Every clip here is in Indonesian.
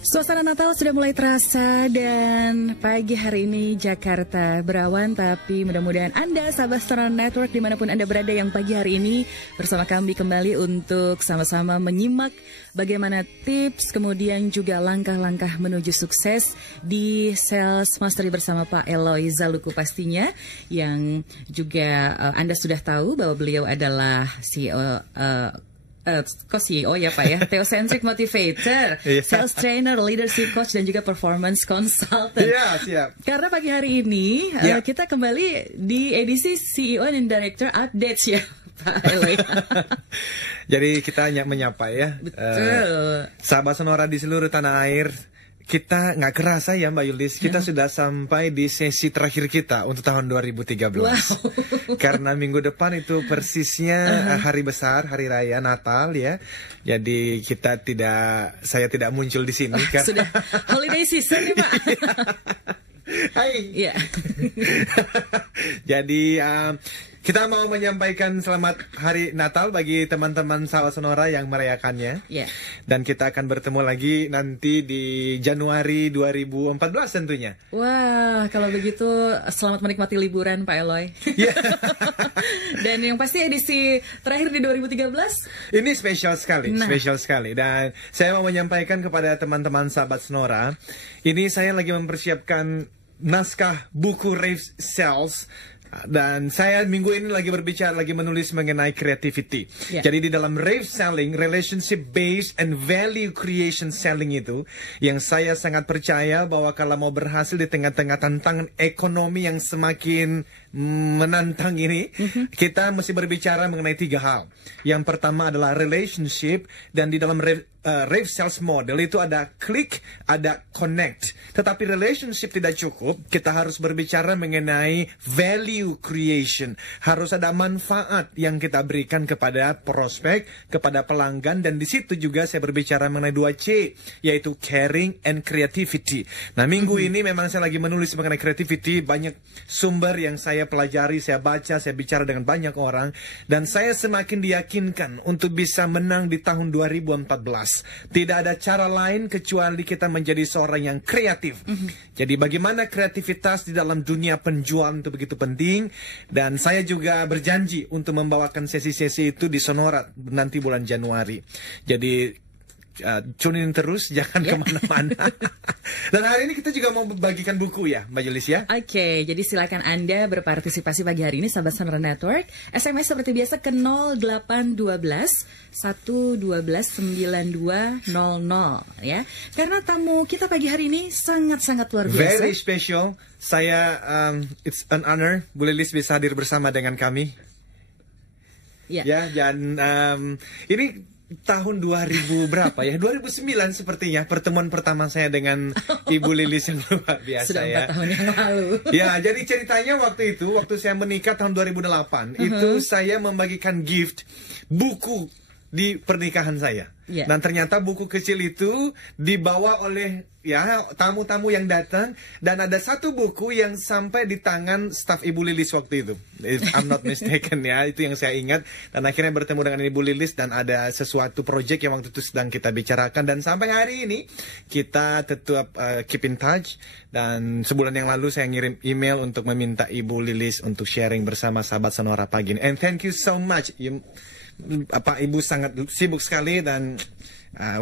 Suasana Natal sudah mulai terasa dan pagi hari ini Jakarta berawan, tapi mudah-mudahan Anda sahabat Sonora Network dimanapun Anda berada yang pagi hari ini bersama kami kembali untuk sama-sama menyimak bagaimana tips kemudian juga langkah-langkah menuju sukses di Sales Mastery bersama Pak Eloy Zaluku pastinya, yang juga Anda sudah tahu bahwa beliau adalah CEO CEO ya Pak ya, Theocentric Motivator, Sales Trainer, Leadership Coach dan juga Performance Consultant. Iya, siap. Karena pagi hari ini kita kembali di edisi CEO and Director Updates ya Pak Eloy. Jadi kita hanya menyapa ya. Betul. Sahabat Sonora di seluruh tanah air. Kita nggak kerasa ya Mbak Yulis, kita sudah sampai di sesi terakhir kita untuk tahun 2013. Wow. Karena minggu depan itu persisnya hari besar, hari raya Natal ya. Jadi saya tidak muncul di sini. Sudah holiday season ya Pak. Hai. Iya. Jadi kita mau menyampaikan selamat hari Natal bagi teman-teman sahabat Sonora yang merayakannya. Yeah. Dan kita akan bertemu lagi nanti di Januari 2014 tentunya. Wah, kalau begitu selamat menikmati liburan Pak Eloy. Yeah. Dan yang pasti edisi terakhir di 2013 ini spesial sekali, spesial sekali. Dan saya mau menyampaikan kepada teman-teman sahabat Sonora, ini saya lagi mempersiapkan naskah buku Rave Sales. Dan saya minggu ini lagi menulis mengenai creativity. Yeah. Jadi di dalam Rave Selling, Relationship Based and Value Creation Selling itu, yang saya sangat percaya bahwa kalau mau berhasil di tengah-tengah tantangan ekonomi yang semakin menantang ini, kita mesti berbicara mengenai 3 hal. Yang pertama adalah relationship, dan di dalam Rave Sales Model itu ada click, ada connect. Tetapi relationship tidak cukup, kita harus berbicara mengenai value creation. Harus ada manfaat yang kita berikan kepada prospek, kepada pelanggan, dan di situ juga saya berbicara mengenai 2C, yaitu caring and creativity. Nah, minggu ini memang saya lagi menulis mengenai creativity, banyak sumber yang saya pelajari, saya baca, saya bicara dengan banyak orang, dan saya semakin diyakinkan untuk bisa menang di tahun 2014. Tidak ada cara lain kecuali kita menjadi seorang yang kreatif. Jadi bagaimana kreativitas di dalam dunia penjualan itu begitu penting. Dan saya juga berjanji untuk membawakan sesi-sesi itu di Sonora nanti bulan Januari. Jadi tune in terus, jangan kemana-mana. Dan hari ini kita juga mau bagikan buku ya Mbak Yulis ya. Oke, jadi silakan Anda berpartisipasi pagi hari ini sahabat Sonora Network. SMS seperti biasa ke 0812 112 9200 ya. Karena tamu kita pagi hari ini sangat-sangat luar biasa. Very special. Saya it's an honor Bu Lilis bisa hadir bersama dengan kami. Ya, dan ini tahun 2000 berapa ya? 2009 sepertinya pertemuan pertama saya dengan Ibu Lilis yang luar biasa. Sudah 4 ya. tahun yang lalu. Ya, jadi ceritanya waktu saya menikah tahun 2008, itu saya membagikan gift buku di pernikahan saya. Dan ternyata buku kecil itu dibawa oleh tamu-tamu yang datang, dan ada satu buku yang sampai di tangan staf Ibu Lilis waktu itu. If I'm not mistaken ya, itu yang saya ingat. Dan akhirnya bertemu dengan Ibu Lilis dan ada sesuatu project yang waktu itu sedang kita bicarakan, dan sampai hari ini kita tetap keep in touch. Dan sebulan yang lalu saya ngirim email untuk meminta Ibu Lilis untuk sharing bersama sahabat Sonora pagi ini. And thank you so much. Ibu sangat sibuk sekali dan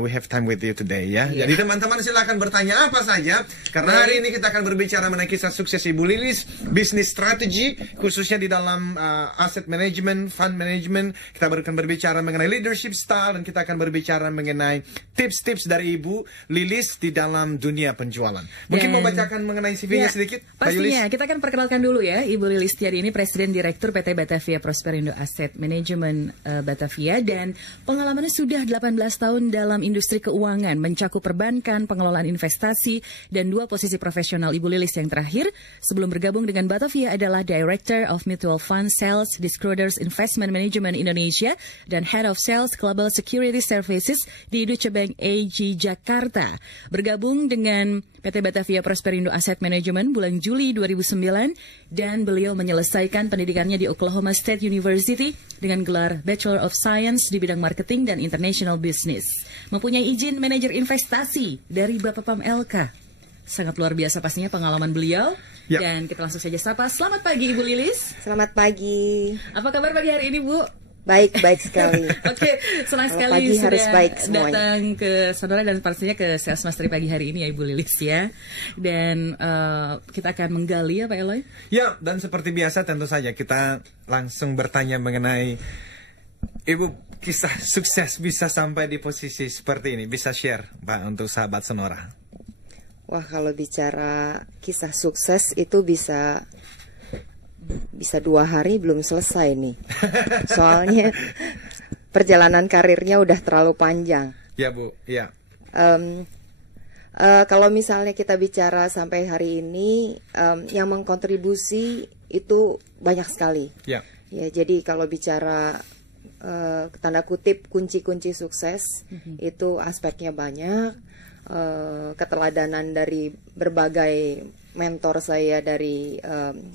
we have time with you today ya. Jadi teman-teman silakan bertanya apa saja, karena hari ini kita akan berbicara mengenai kisah sukses Ibu Lilis, business strategy khususnya di dalam asset management, fund management. Kita akan berbicara mengenai leadership style, dan kita akan berbicara mengenai tips-tips dari Ibu Lilis di dalam dunia penjualan. Mungkin mau bacakan mengenai CV-nya sedikit? Pastinya, kita akan perkenalkan dulu ya Ibu Lilis Tiadi ini Presiden Direktur PT Batavia Prosperindo Asset Management Batavia, dan pengalamannya sudah 18 tahun dalam industri keuangan, mencakup perbankan, pengelolaan investasi, dan 2 posisi profesional. Ibu Lilis yang terakhir sebelum bergabung dengan Batavia adalah Director of Mutual Fund Sales di Schroders Investment Management Indonesia dan Head of Sales Global Security Services di Deutsche Bank AG Jakarta. Bergabung dengan PT Batavia Prosperindo Asset Management bulan Juli 2009, dan beliau menyelesaikan pendidikannya di Oklahoma State University dengan gelar Bachelor of Science di bidang marketing dan international business. Mempunyai izin manajer investasi dari Bapak Pam LK. Sangat luar biasa pastinya pengalaman beliau. Ya. Dan kita langsung saja sapa. Selamat pagi Ibu Lilis. Selamat pagi. Apa kabar pagi hari ini, Bu? Baik sekali. Oke, senang sekali pagi sudah harus baik semuanya. datang ke Sonora dan pastinya ke Sales Mastery pagi hari ini ya Ibu Lilis ya. Dan kita akan menggali ya Pak Eloy. Ya, dan seperti biasa tentu saja kita langsung bertanya mengenai Ibu kisah sukses bisa sampai di posisi seperti ini. Bisa share Pak untuk sahabat Sonora. Wah, kalau bicara kisah sukses itu bisa 2 hari belum selesai nih. Soalnya perjalanan karirnya udah terlalu panjang. Ya Bu, ya. Kalau misalnya kita bicara sampai hari ini, yang mengkontribusi itu banyak sekali. Ya. Ya, jadi kalau bicara tanda kutip kunci-kunci sukses, itu aspeknya banyak. Keteladanan dari berbagai mentor saya dari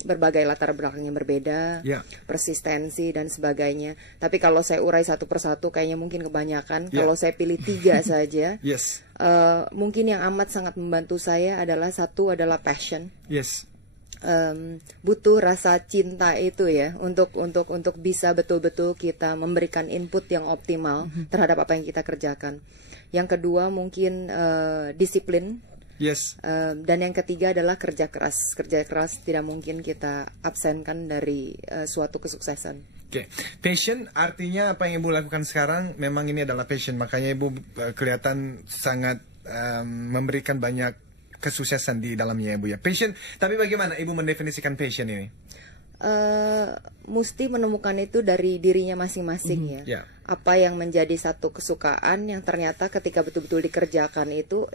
berbagai latar belakang yang berbeda, persistensi dan sebagainya. Tapi kalau saya urai satu persatu kayaknya mungkin kebanyakan. Kalau saya pilih 3 saja, mungkin yang amat sangat membantu saya adalah satu adalah passion. Butuh rasa cinta itu ya untuk bisa betul-betul kita memberikan input yang optimal terhadap apa yang kita kerjakan. Yang kedua mungkin disiplin. Dan yang ketiga adalah kerja keras. Kerja keras tidak mungkin kita absenkan dari suatu kesuksesan. Oke, passion artinya apa yang Ibu lakukan sekarang memang ini adalah passion. Makanya Ibu kelihatan sangat memberikan banyak kesuksesan di dalamnya Ibu ya. Passion, tapi bagaimana Ibu mendefinisikan passion ini? Mesti menemukan itu dari dirinya masing-masing ya. Apa yang menjadi satu kesukaan yang ternyata ketika betul-betul dikerjakan itu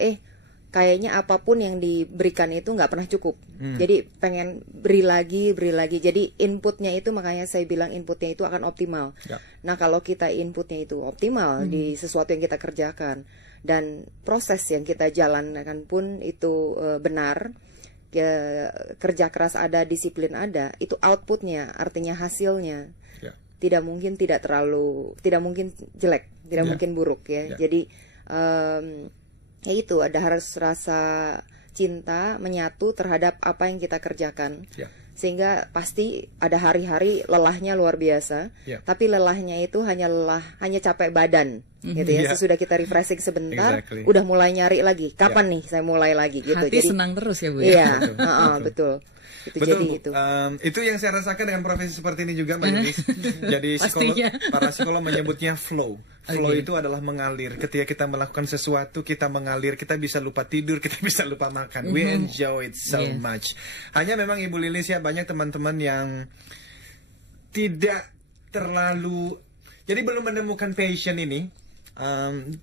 kayaknya apapun yang diberikan itu nggak pernah cukup. Jadi pengen beri lagi. Jadi inputnya itu, makanya saya bilang inputnya itu akan optimal. Nah kalau kita inputnya itu optimal di sesuatu yang kita kerjakan dan proses yang kita jalankan pun itu benar, kerja keras ada, disiplin ada, itu outputnya artinya hasilnya tidak mungkin jelek, tidak mungkin buruk ya. Jadi ya itu harus rasa cinta menyatu terhadap apa yang kita kerjakan. Sehingga pasti ada hari-hari lelahnya luar biasa, tapi lelahnya itu hanya capek badan gitu ya. Sesudah kita refreshing sebentar, udah mulai nyari lagi. Kapan nih saya mulai lagi gitu. Hati jadi senang terus ya Bu ya. Iya, betul. Itu yang saya rasakan dengan profesi seperti ini juga Mbak Yulis. Jadi para psikolog menyebutnya flow. Flow itu adalah mengalir. Ketika kita melakukan sesuatu, kita mengalir. Kita bisa lupa tidur, kita bisa lupa makan. We enjoy it so much. Hanya memang Ibu Lilis ya, banyak teman-teman yang tidak terlalu, jadi belum menemukan passion ini.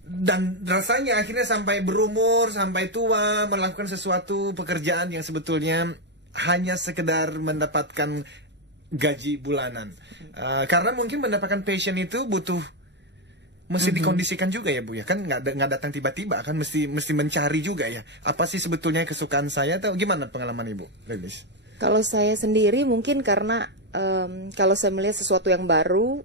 Dan rasanya akhirnya sampai berumur, sampai tua melakukan sesuatu pekerjaan yang sebetulnya hanya sekedar mendapatkan gaji bulanan. Karena mungkin mendapatkan passion itu mesti dikondisikan juga ya Bu ya, kan nggak datang tiba-tiba, kan mesti mencari juga ya. Apa sih sebetulnya kesukaan saya, atau gimana pengalaman Ibu Lilis? Kalau saya sendiri mungkin karena kalau saya melihat sesuatu yang baru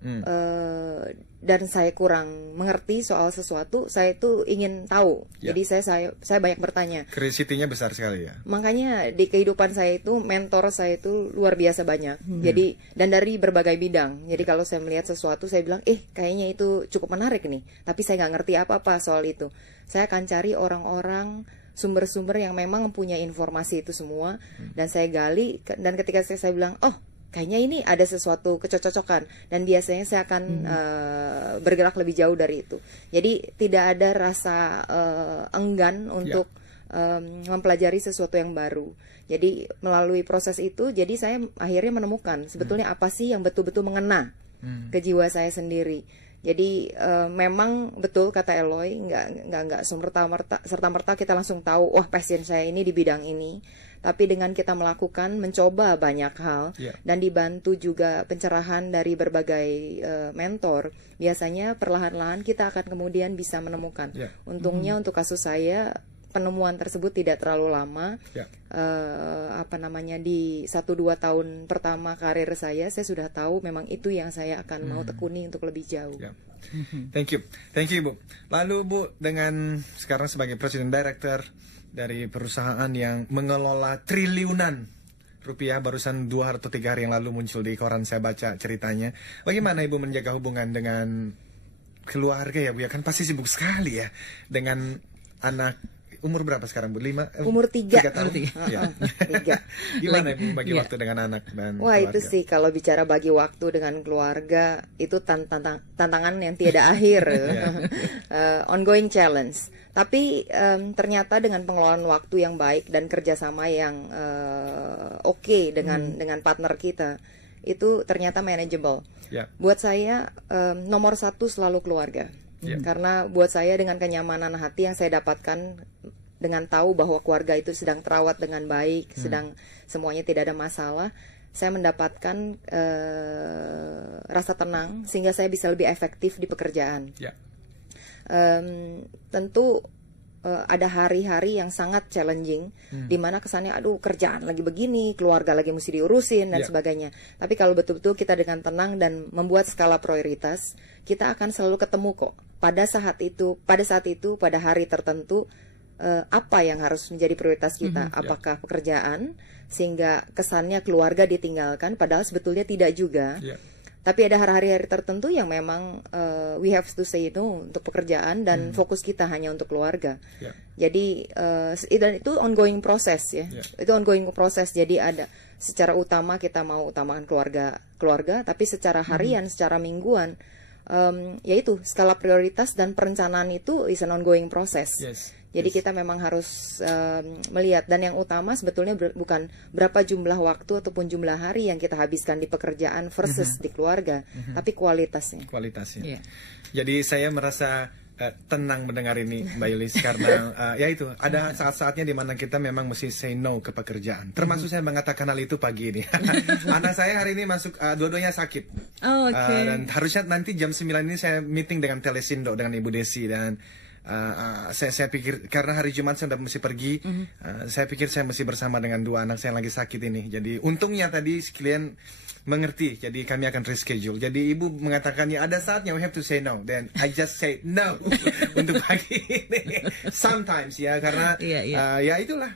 dan saya kurang mengerti soal sesuatu, saya itu ingin tahu. Jadi saya banyak bertanya. Curiosity-nya besar sekali ya. Makanya di kehidupan saya itu mentor saya itu luar biasa banyak. Jadi dan dari berbagai bidang. Jadi kalau saya melihat sesuatu saya bilang, kayaknya itu cukup menarik nih. Tapi saya nggak ngerti apa-apa soal itu. Saya akan cari orang-orang, sumber-sumber yang memang mempunyai informasi itu semua, dan saya gali, dan ketika saya bilang, kayaknya ini ada sesuatu kecocokan, dan biasanya saya akan bergerak lebih jauh dari itu. Jadi tidak ada rasa enggan untuk mempelajari sesuatu yang baru. Jadi melalui proses itu, jadi saya akhirnya menemukan sebetulnya apa sih yang betul-betul mengena ke jiwa saya sendiri. Jadi memang betul kata Eloy, nggak serta-merta kita langsung tahu, wah passion saya ini di bidang ini. Tapi dengan kita melakukan, mencoba banyak hal, dan dibantu juga pencerahan dari berbagai mentor, biasanya perlahan-lahan kita akan kemudian bisa menemukan. Untungnya untuk kasus saya penemuan tersebut tidak terlalu lama. Di 1-2 tahun pertama karir saya sudah tahu memang itu yang saya akan mau tekuni untuk lebih jauh. Thank you Ibu. Lalu Bu, dengan sekarang sebagai President Director dari perusahaan yang mengelola triliunan rupiah, barusan 2 atau 3 hari yang lalu muncul di koran, saya baca ceritanya. Bagaimana Ibu menjaga hubungan dengan keluarga ya Bu? Ya kan pasti sibuk sekali ya dengan anak. Umur berapa sekarang Bu? Umur 3 tahun. 3. Gimana Ibu bagi waktu dengan anak dan keluarga? Itu sih kalau bicara bagi waktu dengan keluarga itu tantangan yang tiada akhir. Ongoing challenge. Tapi ternyata dengan pengelolaan waktu yang baik dan kerjasama yang oke dengan partner kita, itu ternyata manageable. Buat saya nomor 1 selalu keluarga. Karena buat saya dengan kenyamanan hati yang saya dapatkan dengan tahu bahwa keluarga itu sedang terawat dengan baik, sedang semuanya tidak ada masalah, saya mendapatkan rasa tenang sehingga saya bisa lebih efektif di pekerjaan. Tentu ada hari-hari yang sangat challenging, di mana kesannya aduh kerjaan lagi begini, keluarga lagi mesti diurusin dan sebagainya. Tapi kalau betul-betul kita dengan tenang dan membuat skala prioritas, kita akan selalu ketemu kok pada saat itu, pada hari tertentu, apa yang harus menjadi prioritas kita. Apakah pekerjaan sehingga kesannya keluarga ditinggalkan, padahal sebetulnya tidak juga. Tapi ada hari-hari tertentu yang memang we have to say no untuk pekerjaan dan fokus kita hanya untuk keluarga. Jadi dan itu ongoing proses ya. Itu ongoing proses. Jadi ada secara utama kita mau utamakan keluarga, tapi secara harian, secara mingguan, yaitu skala prioritas dan perencanaan itu is an ongoing proses. Jadi kita memang harus melihat, dan yang utama sebetulnya bukan berapa jumlah waktu ataupun jumlah hari yang kita habiskan di pekerjaan versus di keluarga, tapi kualitasnya. Jadi saya merasa tenang mendengar ini Mbak Yulis, karena ya itu ada saat-saatnya di mana kita memang mesti say no ke pekerjaan. Termasuk saya mengatakan hal itu pagi ini. Anak saya hari ini masuk dua-duanya sakit. Dan harusnya nanti jam 9 ini saya meeting dengan Telesindo dengan Ibu Desi, dan saya pikir karena hari Jumat saya sudah mesti pergi, saya pikir saya mesti bersama dengan 2 anak saya yang lagi sakit ini. Jadi untungnya tadi sekalian mengerti, jadi kami akan reschedule. Jadi Ibu mengatakan ya ada saatnya we have to say no, then I just say no untuk pagi ini. Sometimes ya, karena ya itulah.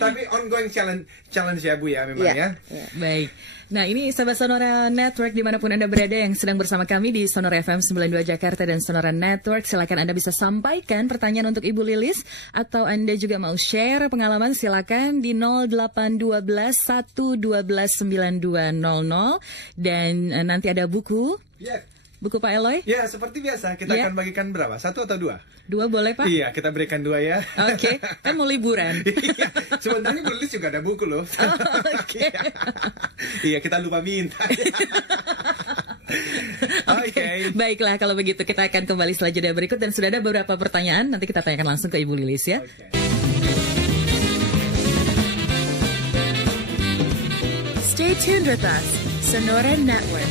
Tapi ongoing challenge ya Bu ya memang ya. Baik. Nah, ini sahabat Sonora Network dimanapun Anda berada yang sedang bersama kami di Sonora FM 92 Jakarta dan Sonora Network. Silakan Anda bisa sampaikan pertanyaan untuk Ibu Lilis, atau Anda juga mau share pengalaman, silakan di 0812 112 9200. Dan nanti ada buku. Buku Pak Eloy? Ya, seperti biasa kita akan bagikan berapa? 1 atau 2? 2 boleh Pak? Iya, kita berikan 2 ya. Oke, kan mau liburan. Sebenarnya Bu Lilis juga ada buku loh. Iya, kita lupa minta. Oke. Baiklah, kalau begitu kita akan kembali setelah jeda berikut, dan sudah ada beberapa pertanyaan, nanti kita tanyakan langsung ke Ibu Lilis ya. Stay tuned with us, Sonora Network.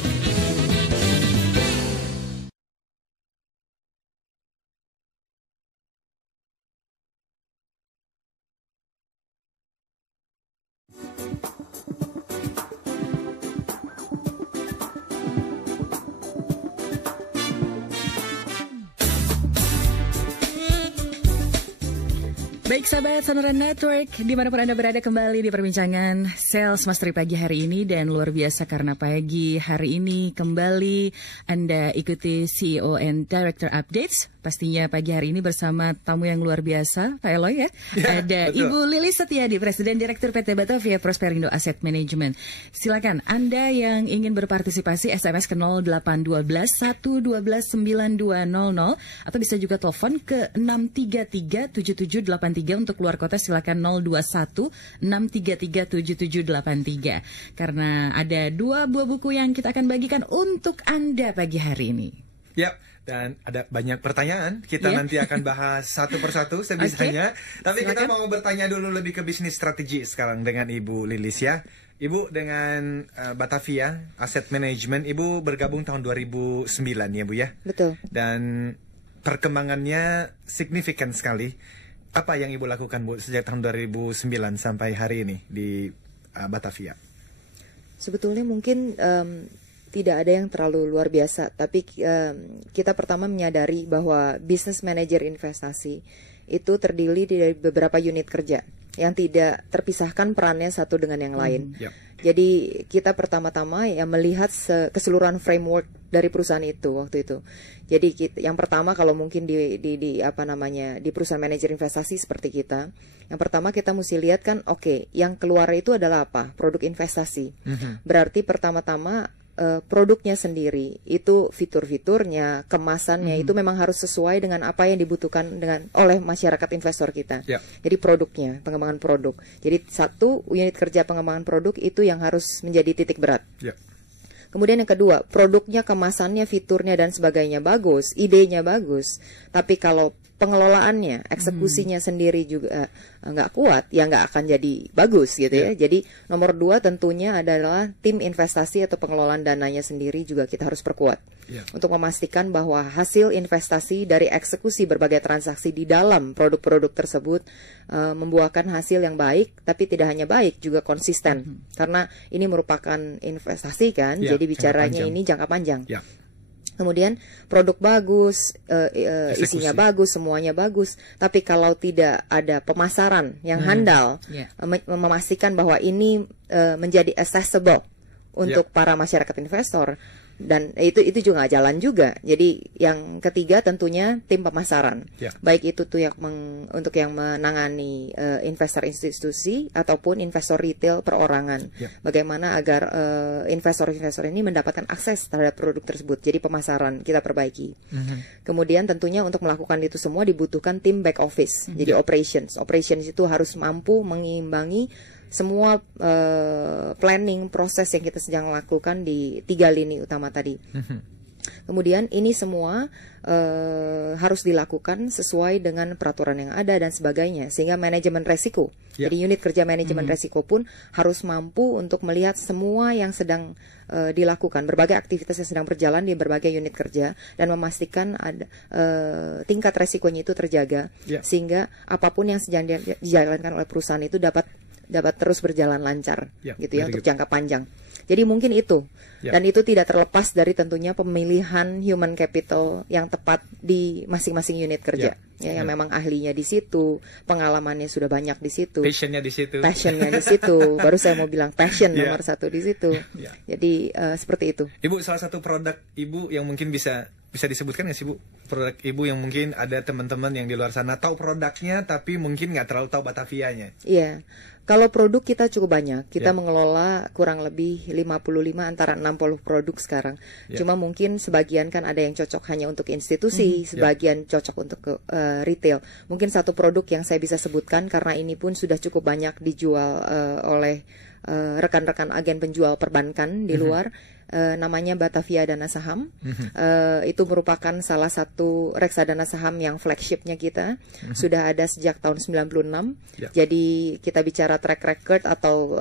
Baik sahabat Sonora Network, dimanapun Anda berada, kembali di perbincangan Sales Mastery pagi hari ini. Dan luar biasa karena pagi hari ini kembali Anda ikuti CEO and Director Updates. Pastinya pagi hari ini bersama tamu yang luar biasa, Pak Eloy ya. Ada betul. Ibu Lilis Setiadi, Presiden Direktur PT Batavia Prosperindo Asset Management. Silakan Anda yang ingin berpartisipasi SMS ke 0812 112 9200, atau bisa juga telepon ke 633 7783. Untuk luar kota silakan 021 633 7783. Karena ada 2 buah buku yang kita akan bagikan untuk Anda pagi hari ini. Yap. Dan ada banyak pertanyaan, kita nanti akan bahas satu persatu sebisanya. Tapi silakan. Kita mau bertanya dulu lebih ke bisnis strategi sekarang dengan Ibu Lilis ya. Ibu dengan Batavia Asset Management, Ibu bergabung tahun 2009 ya Bu ya? Betul. Dan perkembangannya signifikan sekali. apa yang Ibu lakukan, Bu, sejak tahun 2009 sampai hari ini di Batavia? Sebetulnya mungkin tidak ada yang terlalu luar biasa, tapi kita pertama menyadari bahwa business manager investasi itu terdiri dari beberapa unit kerja yang tidak terpisahkan perannya satu dengan yang lain. Jadi kita pertama-tama ya melihat keseluruhan framework dari perusahaan itu waktu itu. Jadi yang pertama kalau mungkin di perusahaan manajer investasi seperti kita, yang pertama kita mesti lihat kan, oke, yang keluar itu adalah apa? Produk investasi. Berarti pertama-tama produknya sendiri itu fitur-fiturnya, kemasannya itu memang harus sesuai dengan apa yang dibutuhkan oleh masyarakat investor kita. Jadi produknya, pengembangan produk. Jadi satu unit kerja pengembangan produk itu yang harus menjadi titik berat. Kemudian yang kedua, produknya, kemasannya, fiturnya dan sebagainya bagus, idenya bagus, tapi kalau pengelolaannya, eksekusinya sendiri juga nggak kuat, ya nggak akan jadi bagus gitu ya. Jadi nomor 2 tentunya adalah tim investasi atau pengelolaan dananya sendiri juga kita harus perkuat untuk memastikan bahwa hasil investasi dari eksekusi berbagai transaksi di dalam produk-produk tersebut membuahkan hasil yang baik, tapi tidak hanya baik juga konsisten, karena ini merupakan investasi kan, jadi bicaranya ini jangka panjang. Kemudian produk bagus, isinya bagus, semuanya bagus. Tapi kalau tidak ada pemasaran yang handal, memastikan bahwa ini menjadi accessible untuk para masyarakat investor, dan itu juga nggak jalan juga. Jadi yang ketiga tentunya tim pemasaran, baik itu tuh yang untuk yang menangani investor institusi ataupun investor retail perorangan. Bagaimana agar investor-investor ini mendapatkan akses terhadap produk tersebut. Jadi pemasaran kita perbaiki. Kemudian tentunya untuk melakukan itu semua dibutuhkan tim back office. Jadi operations itu harus mampu mengimbangi semua planning proses yang kita sedang lakukan di 3 lini utama tadi. Kemudian ini semua harus dilakukan sesuai dengan peraturan yang ada dan sebagainya, sehingga manajemen resiko. Jadi unit kerja manajemen resiko pun harus mampu untuk melihat semua yang sedang dilakukan, berbagai aktivitas yang sedang berjalan di berbagai unit kerja, dan memastikan ada tingkat resikonya itu terjaga, sehingga apapun yang sedang dijalankan oleh perusahaan itu dapat terus berjalan lancar, gitu ya, untuk jangka panjang. Jadi mungkin itu, dan itu tidak terlepas dari tentunya pemilihan human capital yang tepat di masing-masing unit kerja, yang memang ahlinya di situ, pengalamannya sudah banyak di situ, passionnya di situ, baru saya mau bilang passion nomor 1 di situ. Jadi seperti itu. Ibu, salah satu produk Ibu yang mungkin bisa disebutkan nggak sih, Bu? Produk Ibu yang mungkin ada teman-teman yang di luar sana tahu produknya tapi mungkin nggak terlalu tahu Batavianya. Iya. Kalau produk kita cukup banyak. Kita mengelola kurang lebih 55 antara 60 produk sekarang. Cuma mungkin sebagian kan ada yang cocok hanya untuk institusi, sebagian cocok untuk retail. Mungkin satu produk yang saya bisa sebutkan karena ini pun sudah cukup banyak dijual oleh rekan-rekan agen penjual perbankan di luar. Namanya Batavia Dana Saham. Itu merupakan salah satu reksadana saham yang flagshipnya kita. Sudah ada sejak tahun 96. Jadi kita bicara track record atau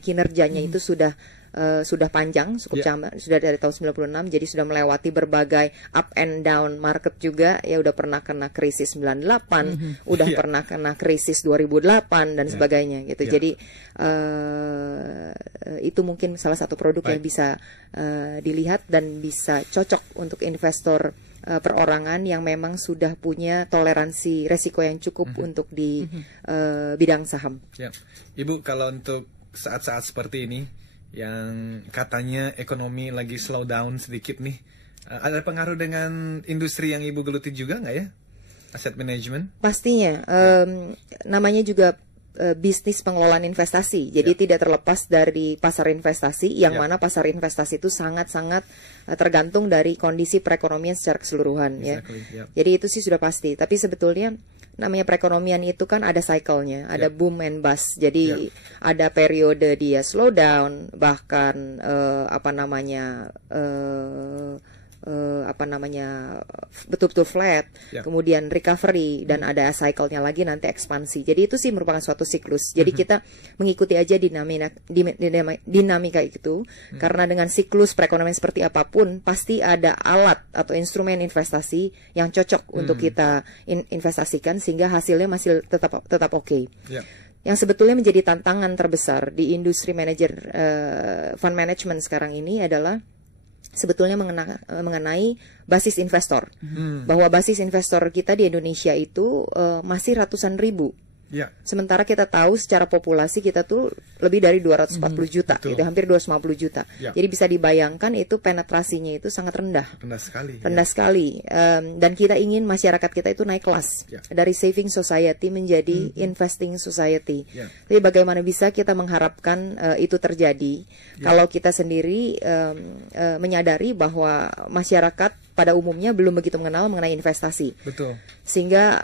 kinerjanya itu sudah panjang, sudah dari tahun 96, jadi sudah melewati berbagai up and down market juga, ya udah pernah kena krisis 98, udah pernah kena krisis 2008 dan sebagainya gitu. Jadi itu mungkin salah satu produk yang bisa dilihat dan bisa cocok untuk investor perorangan yang memang sudah punya toleransi resiko yang cukup untuk di bidang saham. Ibu, kalau untuk saat-saat seperti ini yang katanya ekonomi lagi slow down sedikit nih, ada pengaruh dengan industri yang Ibu geluti juga nggak ya? Asset management? Pastinya, namanya juga bisnis pengelolaan investasi, jadi tidak terlepas dari pasar investasi, yang mana pasar investasi itu sangat-sangat tergantung dari kondisi perekonomian secara keseluruhan. Jadi itu sih sudah pasti, tapi sebetulnya namanya perekonomian itu kan ada cycle-nya, ada boom and bust. Jadi ada periode dia slow down, bahkan apa namanya betul-betul flat, kemudian recovery dan ada cycle-nya lagi nanti ekspansi. Jadi itu sih merupakan suatu siklus. Jadi kita mengikuti aja dinamika itu karena dengan siklus perekonomian seperti apapun pasti ada alat atau instrumen investasi yang cocok untuk kita investasikan sehingga hasilnya masih tetap oke. Yang sebetulnya menjadi tantangan terbesar di industri fund management sekarang ini adalah sebetulnya mengenai basis investor, bahwa basis investor kita di Indonesia itu masih ratusan ribu. Sementara kita tahu secara populasi kita tuh lebih dari 240 juta, gitu, hampir 250 juta. Jadi bisa dibayangkan itu penetrasinya itu sangat rendah. Rendah sekali. Dan kita ingin masyarakat kita itu naik kelas dari saving society menjadi investing society. Jadi bagaimana bisa kita mengharapkan itu terjadi kalau kita sendiri menyadari bahwa masyarakat pada umumnya belum begitu mengenal mengenai investasi. Sehingga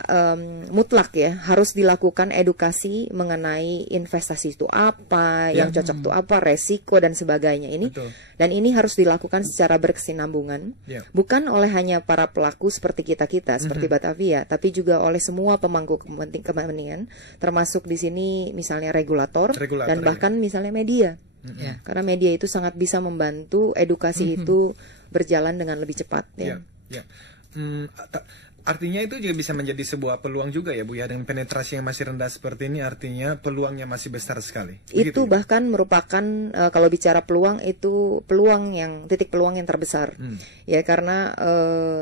mutlak ya harus dilakukan edukasi mengenai investasi itu apa, yang cocok itu apa, resiko dan sebagainya ini. Dan ini harus dilakukan secara berkesinambungan, bukan oleh hanya para pelaku seperti kita seperti Batavia, tapi juga oleh semua pemangku kepentingan, termasuk di sini misalnya regulator dan bahkan misalnya media. Karena media itu sangat bisa membantu edukasi itu berjalan dengan lebih cepat. Artinya itu juga bisa menjadi sebuah peluang juga ya Bu ya, dengan penetrasi yang masih rendah seperti ini artinya peluangnya masih besar sekali. Itu begitu, bahkan merupakan kalau bicara peluang itu titik peluang yang terbesar. Ya karena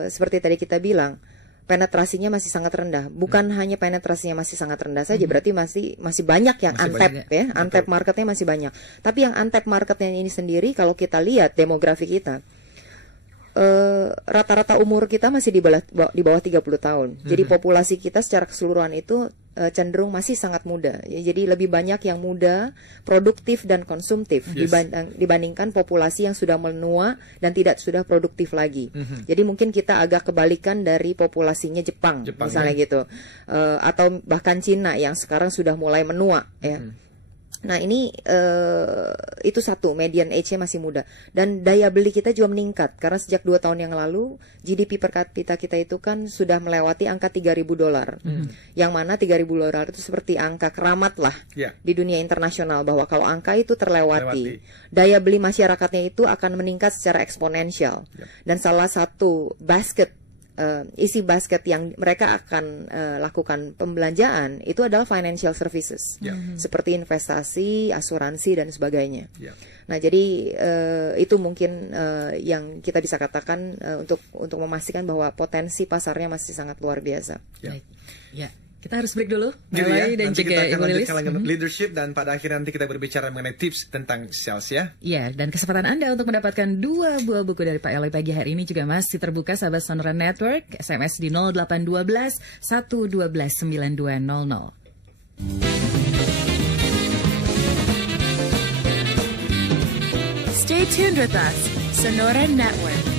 seperti tadi kita bilang penetrasinya masih sangat rendah. Bukan hanya penetrasinya masih sangat rendah saja, berarti masih banyak yang untapped ya. Untapped marketnya masih banyak. Tapi yang untapped marketnya ini sendiri kalau kita lihat demografi kita, rata-rata umur kita masih di bawah 30 tahun. Jadi populasi kita secara keseluruhan itu cenderung masih sangat muda. Jadi lebih banyak yang muda, produktif dan konsumtif dibandingkan populasi yang sudah menua dan tidak sudah produktif lagi. Jadi mungkin kita agak kebalikan dari populasinya Jepang misalnya gitu. Atau bahkan Cina yang sekarang sudah mulai menua ya. Nah ini itu satu, median age-nya masih muda. Dan daya beli kita juga meningkat. Karena sejak 2 tahun yang lalu GDP per kapita kita itu kan sudah melewati angka $3.000. Yang mana $3.000 itu seperti angka keramat lah di dunia internasional. Bahwa kalau angka itu terlewati, daya beli masyarakatnya itu akan meningkat secara eksponensial. Dan salah satu isi basket yang mereka akan lakukan pembelanjaan itu adalah financial services, seperti investasi, asuransi dan sebagainya. Nah jadi itu mungkin yang kita bisa katakan untuk memastikan bahwa potensi pasarnya masih sangat luar biasa. Kita harus break dulu, ya, dan nanti juga kita akan Lilis. Leadership dan pada akhirnya nanti kita berbicara mengenai tips tentang sales ya. Iya, dan kesempatan Anda untuk mendapatkan 2 buah buku dari Pak Eloy pagi hari ini juga masih terbuka sahabat Sonora Network. SMS di 0812 112 9200. Stay tuned with us, Sonora Network.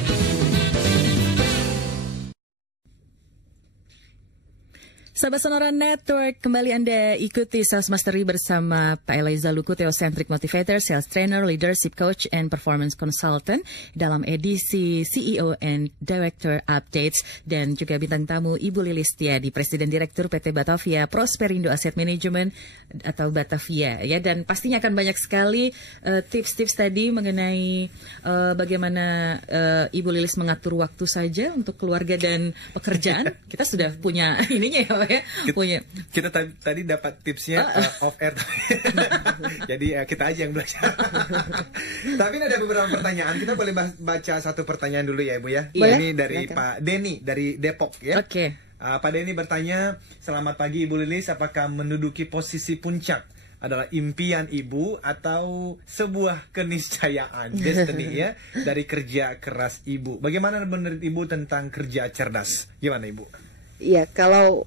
Sahabat Sonora Network, kembali Anda ikuti Sales Mastery bersama Pak Eloy Zaluku, Theocentric Motivator, Sales Trainer, Leadership Coach, and Performance Consultant dalam edisi CEO and Director Updates dan juga bintang tamu Ibu Lilis Tiadi, Presiden Direktur PT Batavia Prosperindo Asset Management atau Batavia ya, dan pastinya akan banyak sekali tips-tips tadi mengenai bagaimana Ibu Lilis mengatur waktu saja untuk keluarga dan pekerjaan. Kita sudah punya ininya ya. Kita tadi dapat tipsnya off air. Jadi kita aja yang belajar. Tapi ada beberapa pertanyaan. Kita boleh baca satu pertanyaan dulu ya Ibu ya. Ini dari Pak Denny dari Depok ya. Pak Denny bertanya, selamat pagi Ibu Lilis, apakah menduduki posisi puncak adalah impian Ibu atau sebuah keniscayaan, destiny ya, dari kerja keras Ibu? Bagaimana menurut Ibu tentang kerja cerdas? Gimana Ibu? Iya, kalau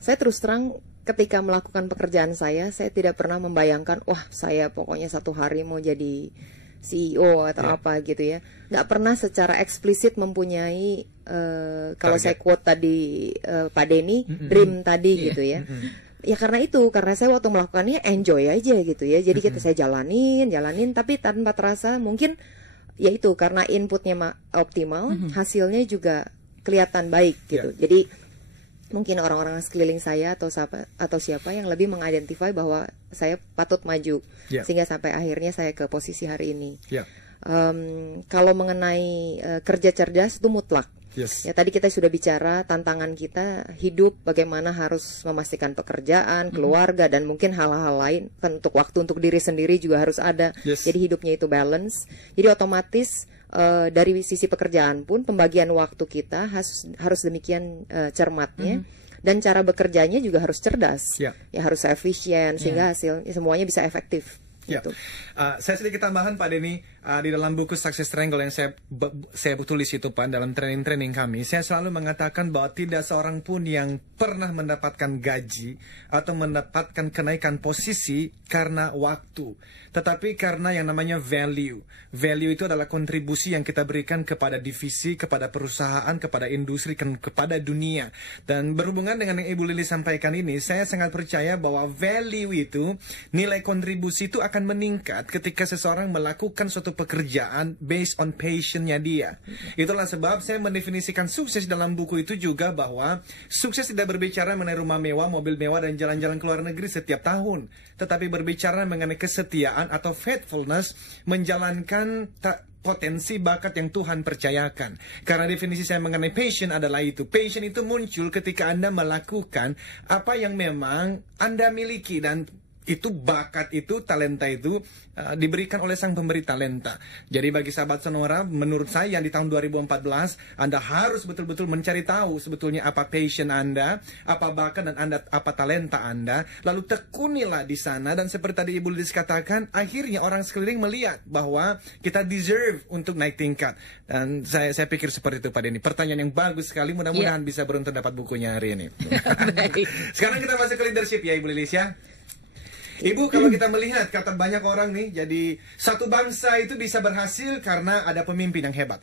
saya terus terang ketika melakukan pekerjaan saya tidak pernah membayangkan, wah saya pokoknya satu hari mau jadi CEO atau apa gitu ya. Nggak pernah secara eksplisit mempunyai, kalau saya quote tadi Pak Denny, dream tadi gitu ya. Ya karena saya waktu melakukannya enjoy aja gitu ya. Jadi saya jalanin, tapi tanpa terasa mungkin ya itu karena inputnya optimal, hasilnya juga kelihatan baik gitu. Jadi mungkin orang-orang sekeliling saya atau siapa yang lebih mengidentify bahwa saya patut maju sehingga sampai akhirnya saya ke posisi hari ini. Kalau mengenai kerja cerdas itu mutlak. Ya tadi kita sudah bicara tantangan kita hidup, bagaimana harus memastikan pekerjaan, keluarga, dan mungkin hal-hal lain kan, untuk waktu untuk diri sendiri juga harus ada. Jadi hidupnya itu balance. Jadi otomatis dari sisi pekerjaan pun pembagian waktu kita harus demikian cermatnya. Dan cara bekerjanya juga harus cerdas. Ya harus efisien sehingga hasilnya semuanya bisa efektif. Gitu. Saya sedikit tambahan Pak Denny, di dalam buku Success Triangle yang saya tulis itu Pak, dalam training kami, saya selalu mengatakan bahwa tidak seorang pun yang pernah mendapatkan gaji atau mendapatkan kenaikan posisi karena waktu, tetapi karena yang namanya value. Value itu adalah kontribusi yang kita berikan kepada divisi, kepada perusahaan, kepada industri, kepada dunia. Dan berhubungan dengan yang Ibu Lili sampaikan ini, saya sangat percaya bahwa value itu, nilai kontribusi itu akan meningkat ketika seseorang melakukan suatu pekerjaan based on passionnya dia. Itulah sebab saya mendefinisikan sukses dalam buku itu juga bahwa sukses tidak berbicara mengenai rumah mewah, mobil mewah, dan jalan-jalan ke luar negeri setiap tahun, tetapi berbicara mengenai kesetiaan atau faithfulness, menjalankan potensi bakat yang Tuhan percayakan. Karena definisi saya mengenai passion adalah itu. Passion itu muncul ketika Anda melakukan apa yang memang Anda miliki, dan itu bakat itu, talenta itu diberikan oleh sang pemberi talenta. Jadi bagi sahabat Sonora, menurut saya di tahun 2014 Anda harus betul-betul mencari tahu sebetulnya apa passion Anda, apa bakat dan apa talenta Anda, lalu tekunilah di sana. Dan seperti tadi Ibu Lilis katakan, akhirnya orang sekeliling melihat bahwa kita deserve untuk naik tingkat. Dan saya pikir seperti itu Pak Denny. Pertanyaan yang bagus sekali, mudah-mudahan bisa beruntung dapat bukunya hari ini. Sekarang kita masuk ke leadership ya Ibu Lilis ya. Ibu, kalau kita melihat kata banyak orang nih, jadi satu bangsa itu bisa berhasil karena ada pemimpin yang hebat.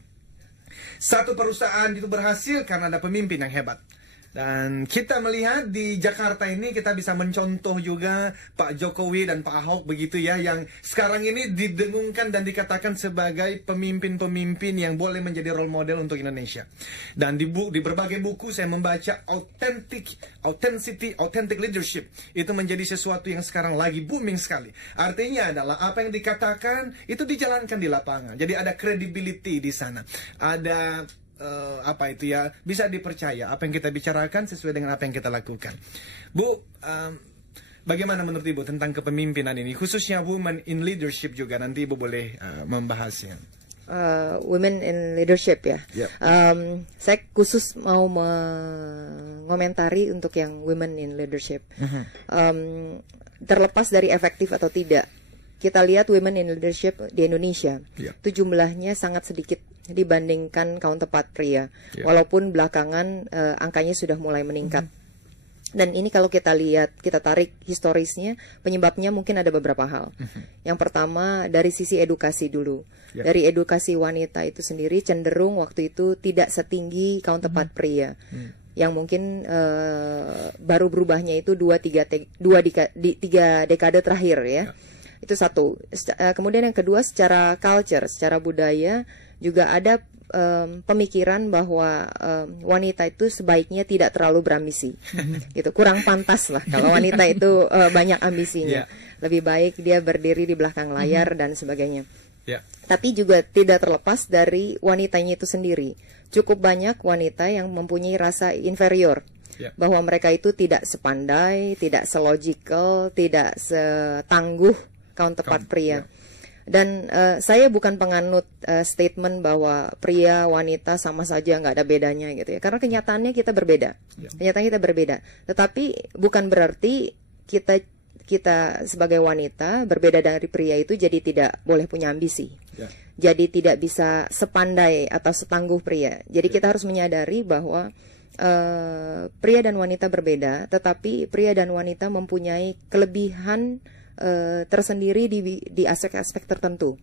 Satu perusahaan itu berhasil karena ada pemimpin yang hebat. Dan kita melihat di Jakarta ini kita bisa mencontoh juga Pak Jokowi dan Pak Ahok begitu ya, yang sekarang ini didengungkan dan dikatakan sebagai pemimpin-pemimpin yang boleh menjadi role model untuk Indonesia. Dan di berbagai buku saya membaca authentic leadership itu menjadi sesuatu yang sekarang lagi booming sekali. Artinya adalah apa yang dikatakan itu dijalankan di lapangan. Jadi ada credibility di sana. Ada bisa dipercaya apa yang kita bicarakan sesuai dengan apa yang kita lakukan. Bu, bagaimana menurut Ibu tentang kepemimpinan ini, khususnya women in leadership juga, nanti Ibu boleh membahasnya. Women in leadership ya. Saya khusus mau mengomentari untuk yang women in leadership. Terlepas dari efektif atau tidak, kita lihat women in leadership di Indonesia, itu jumlahnya sangat sedikit dibandingkan counterpart pria. Walaupun belakangan angkanya sudah mulai meningkat. Dan ini kalau kita lihat, kita tarik historisnya, penyebabnya mungkin ada beberapa hal. Yang pertama dari sisi edukasi dulu. Dari edukasi wanita itu sendiri cenderung waktu itu tidak setinggi counterpart pria. Yang mungkin baru berubahnya itu 3 dekade terakhir ya. Itu satu. Kemudian yang kedua, secara culture, secara budaya juga ada pemikiran bahwa wanita itu sebaiknya tidak terlalu berambisi. Gitu, kurang pantas lah kalau wanita itu banyak ambisinya. Lebih baik dia berdiri di belakang layar dan sebagainya. Tapi juga tidak terlepas dari wanitanya itu sendiri. Cukup banyak wanita yang mempunyai rasa inferior. Bahwa mereka itu tidak sepandai, tidak selogical, tidak setangguh counterpart pria. Dan saya bukan penganut statement bahwa pria wanita sama saja nggak ada bedanya gitu ya, karena kenyataannya kita berbeda. Kenyataannya kita berbeda. Tetapi bukan berarti kita sebagai wanita berbeda dari pria itu jadi tidak boleh punya ambisi. Jadi tidak bisa sepandai atau setangguh pria. Jadi kita harus menyadari bahwa pria dan wanita berbeda, tetapi pria dan wanita mempunyai kelebihan tersendiri di aspek-aspek tertentu.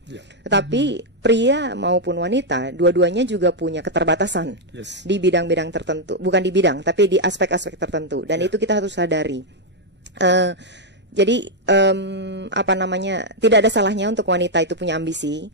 Tetapi pria maupun wanita dua-duanya juga punya keterbatasan di bidang-bidang tertentu, bukan di bidang tapi di aspek-aspek tertentu, dan itu kita harus sadari. Jadi tidak ada salahnya untuk wanita itu punya ambisi.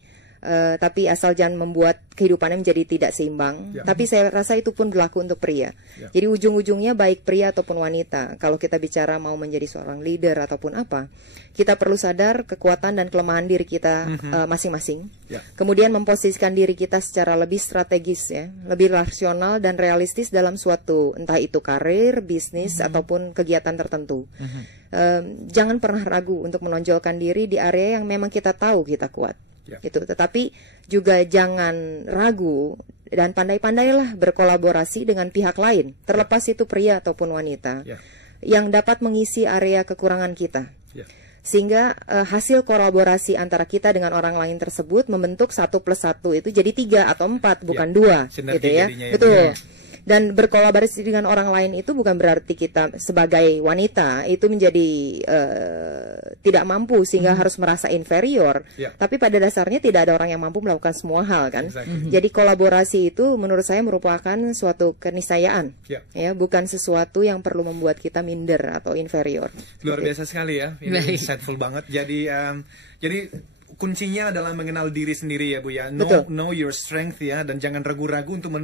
tapi asal jangan membuat kehidupannya menjadi tidak seimbang. Tapi saya rasa itu pun berlaku untuk pria. Jadi ujung-ujungnya baik pria ataupun wanita, kalau kita bicara mau menjadi seorang leader ataupun apa, kita perlu sadar kekuatan dan kelemahan diri kita masing-masing. Kemudian memposisikan diri kita secara lebih strategis ya, lebih rasional dan realistis dalam suatu entah itu karir, bisnis ataupun kegiatan tertentu. Jangan pernah ragu untuk menonjolkan diri di area yang memang kita tahu kita kuat. Gitu. Tetapi juga jangan ragu dan pandai-pandailah berkolaborasi dengan pihak lain, terlepas itu pria ataupun wanita, yang dapat mengisi area kekurangan kita. Sehingga hasil kolaborasi antara kita dengan orang lain tersebut membentuk 1+1 itu jadi 3 atau 4, bukan 2, gitu ya. Betul. Dan berkolaborasi dengan orang lain itu bukan berarti kita sebagai wanita itu menjadi tidak mampu sehingga harus merasa inferior. Tapi pada dasarnya tidak ada orang yang mampu melakukan semua hal kan. Jadi kolaborasi itu menurut saya merupakan suatu keniscayaan, ya, bukan sesuatu yang perlu membuat kita minder atau inferior. Luar biasa sekali ya, ini insightful banget. Jadi kuncinya adalah mengenal diri sendiri ya Bu ya. Know your strength ya, dan jangan ragu-ragu untuk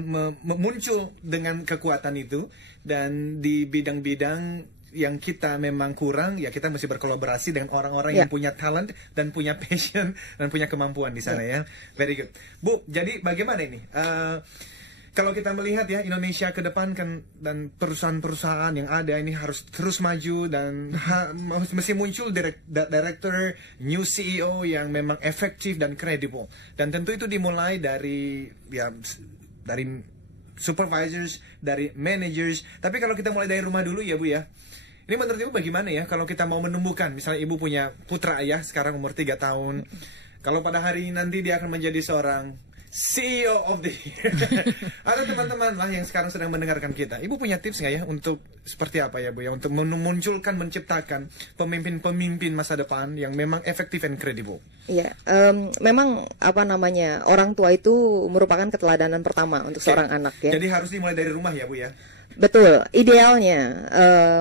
muncul dengan kekuatan itu. Dan di bidang-bidang yang kita memang kurang ya, kita mesti berkolaborasi dengan orang-orang yang punya talent dan punya passion dan punya kemampuan di sana ya. Very good Bu. Jadi bagaimana ini? Kalau kita melihat ya Indonesia ke depan kan, dan perusahaan-perusahaan yang ada ini harus terus maju dan mesti muncul director, new CEO yang memang efektif dan kredibel. Dan tentu itu dimulai dari supervisors, dari managers. Tapi kalau kita mulai dari rumah dulu ya Bu ya. Ini menurut Ibu bagaimana ya kalau kita mau menumbuhkan, misalnya Ibu punya putra ya sekarang umur 3 tahun. Kalau pada hari nanti dia akan menjadi seorang CEO of the year. Ada teman-teman lah yang sekarang sedang mendengarkan kita. Ibu punya tips nggak ya untuk seperti apa ya Bu ya, untuk memunculkan, menciptakan pemimpin-pemimpin masa depan yang memang efektif and credible? Iya, memang apa namanya, orang tua itu merupakan keteladanan pertama untuk seorang anak ya. Jadi harus dimulai dari rumah ya Bu ya. Betul, idealnya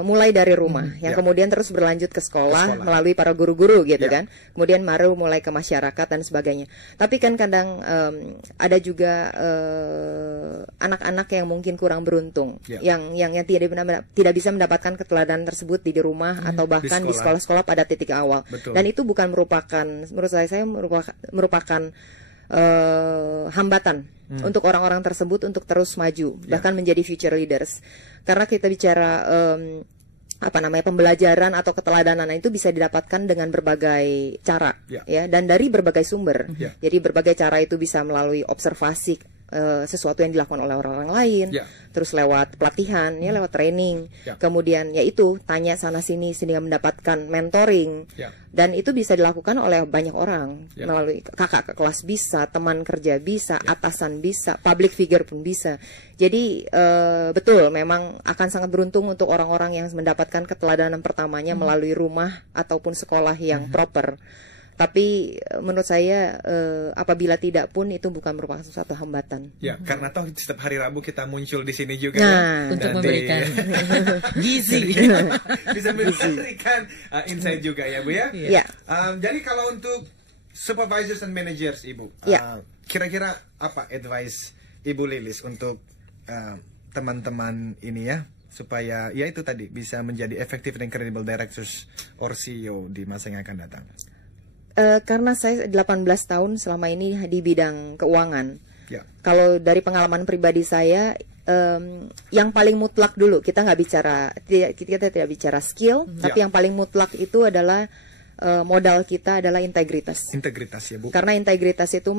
mulai dari rumah, yang kemudian terus berlanjut ke sekolah melalui para guru-guru gitu kan, kemudian baru mulai ke masyarakat dan sebagainya. Tapi kan kadang ada juga anak-anak yang mungkin kurang beruntung, yang tidak bisa mendapatkan keteladanan tersebut di rumah atau bahkan di sekolah-sekolah pada titik awal. Dan itu bukan merupakan, menurut saya merupakan hambatan untuk orang-orang tersebut untuk terus maju, bahkan menjadi future leaders. Karena kita bicara pembelajaran atau keteladanan itu bisa didapatkan dengan berbagai cara, ya, dan dari berbagai sumber. Jadi berbagai cara itu bisa melalui observasi sesuatu yang dilakukan oleh orang-orang lain, terus lewat pelatihan, ya, lewat training, kemudian yaitu tanya sana sini sehingga mendapatkan mentoring, dan itu bisa dilakukan oleh banyak orang melalui kakak kelas bisa, teman kerja bisa, atasan bisa, public figure pun bisa. Jadi betul, memang akan sangat beruntung untuk orang-orang yang mendapatkan keteladanan pertamanya melalui rumah ataupun sekolah yang proper. Tapi menurut saya apabila tidak pun itu bukan merupakan suatu hambatan. Ya, karena toh setiap hari Rabu kita muncul di sini juga ya, untuk memberikan gizi. Bisa memberikan insight juga ya Bu ya. Jadi kalau untuk supervisors and managers Ibu, kira-kira apa advice Ibu Lilis untuk teman-teman ini ya, supaya ya itu tadi bisa menjadi effective and credible directors or CEO di masa yang akan datang? Karena saya 18 tahun selama ini di bidang keuangan. Kalau dari pengalaman pribadi saya, yang paling mutlak dulu, kita tidak bicara skill, tapi yang paling mutlak itu adalah modal kita adalah integritas. Integritas ya Bu. Karena integritas itu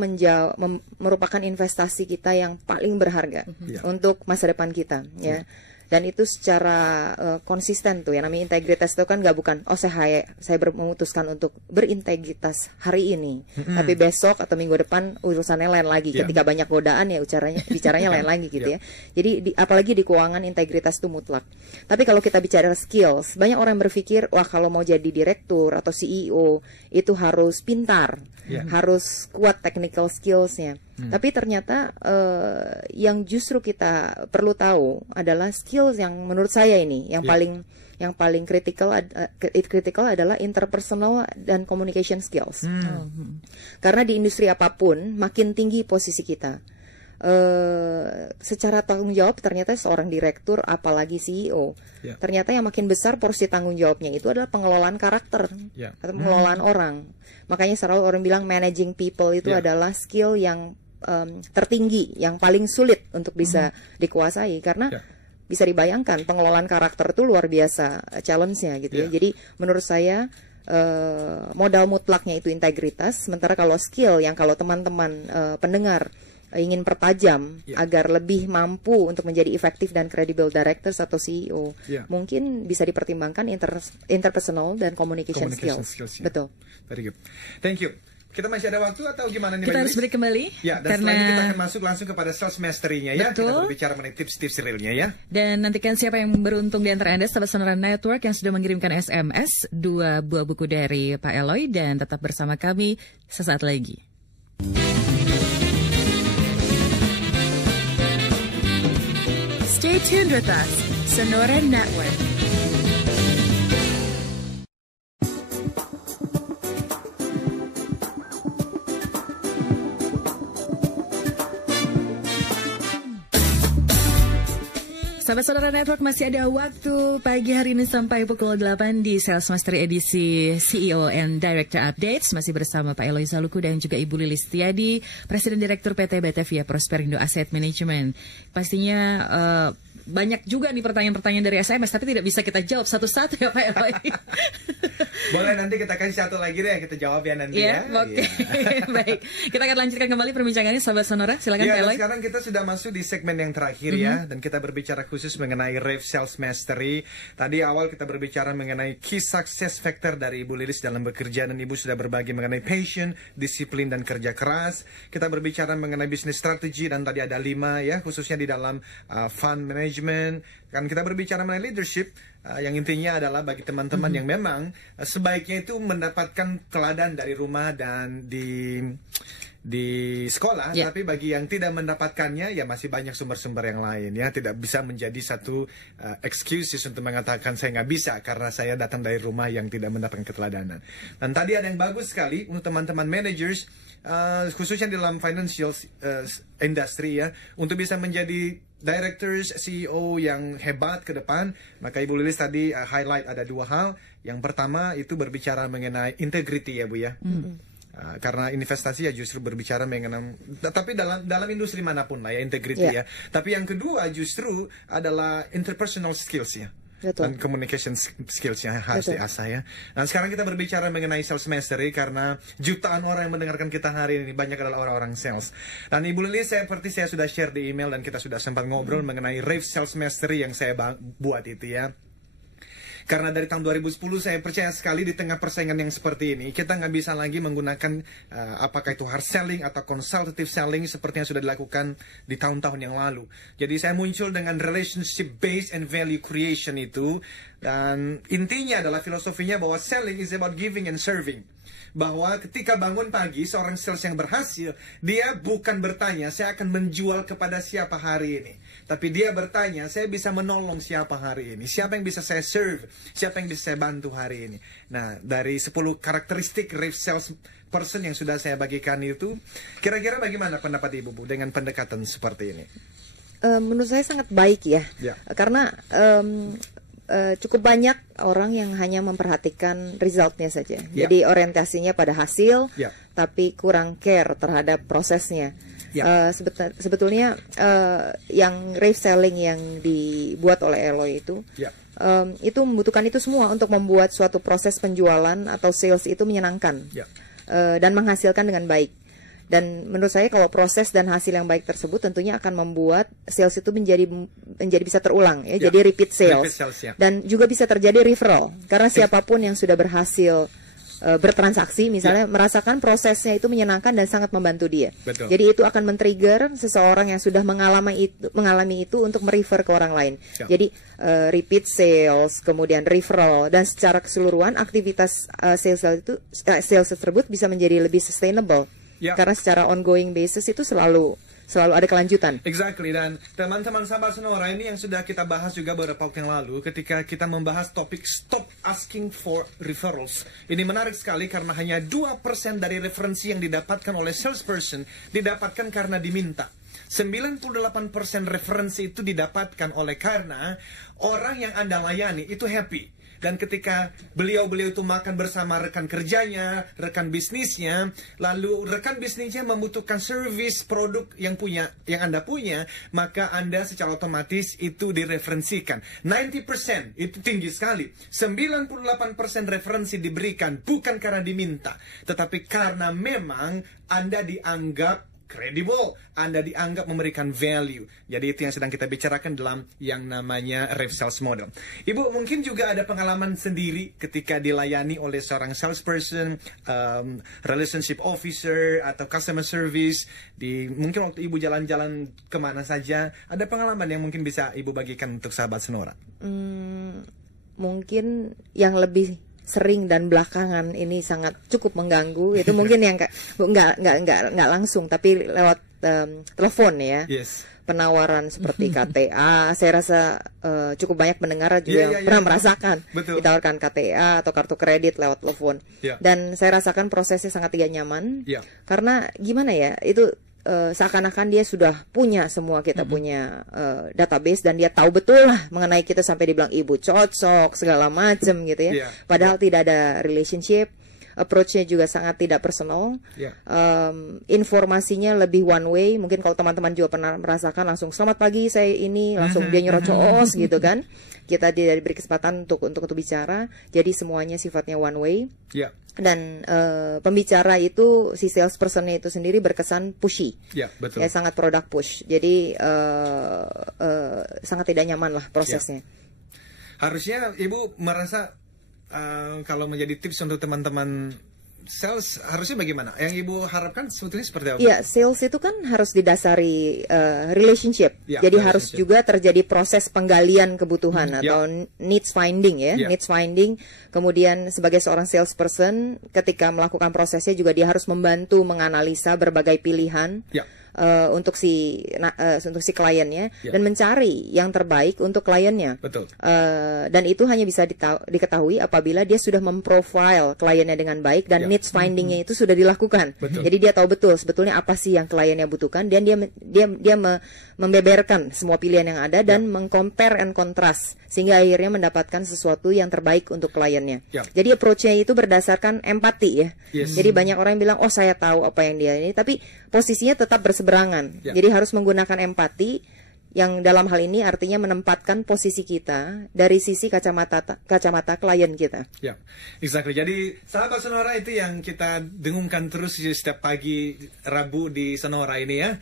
merupakan investasi kita yang paling berharga untuk masa depan kita, ya. Dan itu secara konsisten tuh ya, namanya integritas itu kan bukan saya memutuskan untuk berintegritas hari ini, tapi besok atau minggu depan urusannya lain lagi. Ketika banyak godaan ya bicaranya lain lagi gitu ya. Jadi apalagi di keuangan integritas itu mutlak. Tapi kalau kita bicara skills, banyak orang berpikir wah kalau mau jadi direktur atau CEO itu harus pintar, harus kuat technical skillsnya. Tapi ternyata yang justru kita perlu tahu adalah skills yang menurut saya ini yang yang paling kritikal adalah interpersonal dan communication skills. Karena di industri apapun makin tinggi posisi kita, secara tanggung jawab ternyata seorang direktur apalagi CEO, ternyata yang makin besar porsi tanggung jawabnya itu adalah pengelolaan karakter atau pengelolaan orang. Makanya selalu orang bilang managing people itu adalah skill yang tertinggi, yang paling sulit untuk bisa dikuasai, karena bisa dibayangkan pengelolaan karakter itu luar biasa challenge-nya gitu ya. Jadi menurut saya modal mutlaknya itu integritas, sementara kalau skill yang kalau teman-teman pendengar ingin pertajam agar lebih mampu untuk menjadi efektif dan credible directors atau CEO, mungkin bisa dipertimbangkan interpersonal dan communication skills. Betul. Very good. Thank you. Kita masih ada waktu atau gimana nih? Kita harus break kembali. Ya, dan setelah ini kita akan masuk langsung kepada sales mastery-nya ya. Betul. Kita berbicara mengenai tips-tips realnya ya. Dan nantikan siapa yang beruntung di antara Anda, sahabat Sonora Network yang sudah mengirimkan SMS 2 buah buku dari Pak Eloy, dan tetap bersama kami sesaat lagi. Stay tuned with us, Sonora Network. Sahabat Sonora Network, masih ada waktu pagi hari ini sampai pukul 8 di Sales Mastery edisi CEO and Director Updates. Masih bersama Pak Eloy Zaluku dan juga Ibu Lilis Tiadi, Presiden Direktur PT Batavia Prosperindo Asset Management. Pastinya banyak juga nih pertanyaan-pertanyaan dari SMS, tapi tidak bisa kita jawab satu-satu ya Pak Eloy. Boleh, nanti kita kasih satu lagi deh, kita jawab ya nanti ya. Oke. Baik, kita akan lanjutkan kembali perbincangannya sahabat Sonora. Silakan Pak Eloy. Sekarang kita sudah masuk di segmen yang terakhir ya, dan kita berbicara khusus mengenai Rave Sales Mastery. Tadi awal kita berbicara mengenai key success factor dari Ibu Lilis dalam bekerja, dan Ibu sudah berbagi mengenai passion, disiplin, dan kerja keras. Kita berbicara mengenai business strategy, dan tadi ada 5 ya, khususnya di dalam fund management. Kan kita berbicara mengenai leadership, yang intinya adalah bagi teman-teman yang memang sebaiknya itu mendapatkan teladan dari rumah dan di sekolah, tapi bagi yang tidak mendapatkannya ya masih banyak sumber-sumber yang lain ya, tidak bisa menjadi satu excuses untuk mengatakan saya nggak bisa karena saya datang dari rumah yang tidak mendapatkan keteladanan. Dan tadi ada yang bagus sekali untuk teman-teman managers, khususnya di dalam financial industry ya, untuk bisa menjadi directors, CEO yang hebat ke depan. Maka Ibu Lilis tadi highlight ada 2 hal. Yang pertama itu berbicara mengenai integrity ya Bu ya. Karena investasi ya justru berbicara mengenai, tapi dalam industri manapun lah ya, integrity ya. Tapi yang kedua justru adalah interpersonal skills ya. Dan communication skills yang harus diasah ya. Dan sekarang kita berbicara mengenai sales mastery karena jutaan orang yang mendengarkan kita hari ini banyak adalah orang-orang sales. Dan Ibu Lilis, seperti saya sudah share di email dan kita sudah sempat ngobrol mengenai Rave Sales Mastery yang saya buat itu ya. Karena dari tahun 2010 saya percaya sekali di tengah persaingan yang seperti ini, kita nggak bisa lagi menggunakan apakah itu hard selling atau consultative selling seperti yang sudah dilakukan di tahun-tahun yang lalu. Jadi saya muncul dengan relationship based and value creation itu, dan intinya adalah filosofinya bahwa selling is about giving and serving. Bahwa ketika bangun pagi seorang sales yang berhasil, dia bukan bertanya saya akan menjual kepada siapa hari ini, tapi dia bertanya saya bisa menolong siapa hari ini, siapa yang bisa saya serve, siapa yang bisa saya bantu hari ini. Nah, dari 10 karakteristik Rave Sales Person yang sudah saya bagikan itu, kira-kira bagaimana pendapat Ibu Bu dengan pendekatan seperti ini? Menurut saya sangat baik ya. Karena cukup banyak orang yang hanya memperhatikan resultnya saja. Jadi orientasinya pada hasil, tapi kurang care terhadap prosesnya. Sebetulnya yang rave selling yang dibuat oleh Eloy itu membutuhkan itu semua untuk membuat suatu proses penjualan atau sales itu menyenangkan dan menghasilkan dengan baik. Dan menurut saya kalau proses dan hasil yang baik tersebut tentunya akan membuat sales itu menjadi bisa terulang ya, jadi repeat sales, dan juga bisa terjadi referral karena siapapun yang sudah berhasil bertransaksi misalnya merasakan prosesnya itu menyenangkan dan sangat membantu dia. Jadi itu akan men-trigger seseorang yang sudah mengalami itu untuk merefer ke orang lain. Jadi repeat sales, kemudian referral, dan secara keseluruhan aktivitas sales tersebut bisa menjadi lebih sustainable. Karena secara ongoing basis itu selalu selalu ada kelanjutan. Exactly, dan teman-teman sahabat Sonora, ini yang sudah kita bahas juga beberapa waktu yang lalu ketika kita membahas topik stop asking for referrals. Ini menarik sekali karena hanya 2% dari referensi yang didapatkan oleh salesperson didapatkan karena diminta. 98% referensi itu didapatkan oleh karena orang yang Anda layani itu happy. Dan ketika beliau itu makan bersama rekan kerjanya, rekan bisnisnya, lalu rekan bisnisnya membutuhkan service produk yang Anda punya, maka Anda secara otomatis itu direferensikan. 90% itu tinggi sekali. 98% referensi diberikan bukan karena diminta, tetapi karena memang Anda dianggap credible, Anda dianggap memberikan value. Jadi itu yang sedang kita bicarakan dalam yang namanya Ref Sales Model. Ibu mungkin juga ada pengalaman sendiri ketika dilayani oleh seorang salesperson, relationship officer, atau customer service. Mungkin waktu Ibu jalan-jalan kemana saja, ada pengalaman yang mungkin bisa Ibu bagikan untuk sahabat Sonora? Mungkin yang lebih sering dan belakangan ini sangat cukup mengganggu itu mungkin yang nggak langsung tapi lewat telepon ya. Yes. Penawaran seperti KTA, saya rasa cukup banyak pendengar juga yang pernah merasakan. Betul. Ditawarkan KTA atau kartu kredit lewat telepon. Dan saya rasakan prosesnya sangat tidak nyaman karena gimana ya, itu seakan-akan dia sudah punya semua, kita punya database dan dia tahu betul lah mengenai kita sampai dibilang ibu cocok segala macam gitu ya. Padahal tidak ada relationship, approach-nya juga sangat tidak personal. Informasinya lebih one way. Mungkin kalau teman-teman juga pernah merasakan langsung selamat pagi saya ini, langsung dia nyerocos gitu kan. Kita tidak diberi kesempatan untuk bicara. Jadi semuanya sifatnya one way. Dan pembicara itu, si salesperson-nya itu sendiri berkesan pushy. Betul. Ya, sangat product push. Jadi sangat tidak nyaman lah prosesnya. Harusnya Ibu merasa kalau menjadi tips untuk teman-teman sales harusnya bagaimana? Yang Ibu harapkan sebetulnya seperti apa? Iya, sales itu kan harus didasari relationship. Jadi harus juga terjadi proses penggalian kebutuhan atau needs finding ya. Needs finding. Kemudian sebagai seorang salesperson, ketika melakukan prosesnya juga dia harus membantu menganalisa berbagai pilihan. Untuk si kliennya dan mencari yang terbaik untuk kliennya. Betul. Dan itu hanya bisa diketahui apabila dia sudah memprofile kliennya dengan baik dan needs findingnya itu sudah dilakukan. Jadi dia tahu betul sebetulnya apa sih yang kliennya butuhkan dan dia membeberkan semua pilihan yang ada dan mengcompare and contrast sehingga akhirnya mendapatkan sesuatu yang terbaik untuk kliennya. Jadi approach-nya itu berdasarkan empati ya. Jadi banyak orang yang bilang oh saya tahu apa yang dia ini, tapi posisinya tetap berseberangan. Jadi harus menggunakan empati yang dalam hal ini artinya menempatkan posisi kita dari sisi kacamata klien kita. Exactly. Jadi sahabat Sonora, itu yang kita dengungkan terus setiap pagi Rabu di Sonora ini ya.